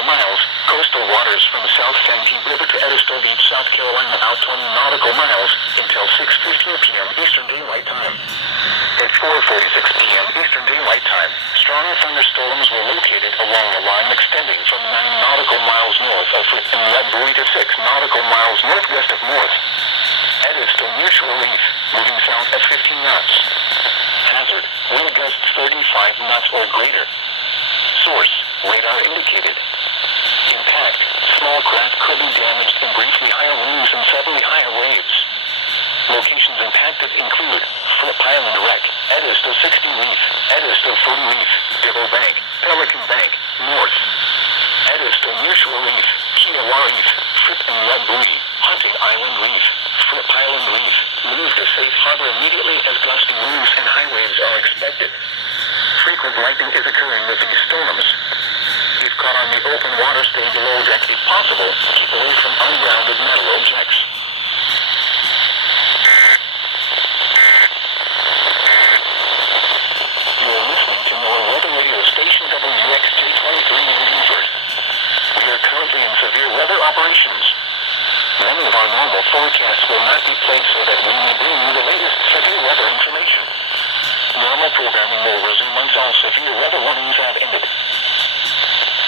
nautical miles. Coastal waters from South Santee River to Edisto Beach, South Carolina, out 20 nautical miles until 6:15 p.m. Eastern Daylight Time. At 4:46 p.m. Eastern Daylight Time, strong thunderstorms were located along the line extending from 9 nautical miles north of Buoy to 6 nautical miles northwest of North Edisto Mutual Reef, moving south at 15 knots. Hazard, wind gusts 35 knots or greater. Source, radar indicated. Impact, small craft could be damaged in briefly higher winds and suddenly higher waves. Locations impacted include Flip Island Wreck, Edisto 60 Reef, Edisto 40 Reef, Dibble Bank, Pelican Bank, North Edisto Mutual Reef, Kiowa Reef, Fripp and Red Buoy, Hunting Island Reef, Flip Island Reef. Move to safe harbor immediately as gusty winds and high waves are expected. Frequent lightning is occurring with these storms. If caught on the open water, stay below deck if possible. Keep away from ungrounded metal objects. You're listening to NOAA weather radio station WXJ23 in Beaufort. We are currently in severe weather operations. Many of our normal forecasts will not be played so that we may bring you the latest severe weather information. Normal programming will resume once all severe weather warnings have ended.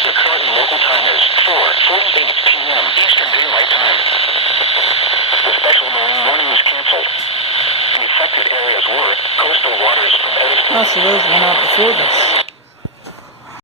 The current local time is 4:48 p.m. Eastern Daylight Time. The special marine warning is canceled. The affected areas were coastal waters from Edison. Most of those went out before this.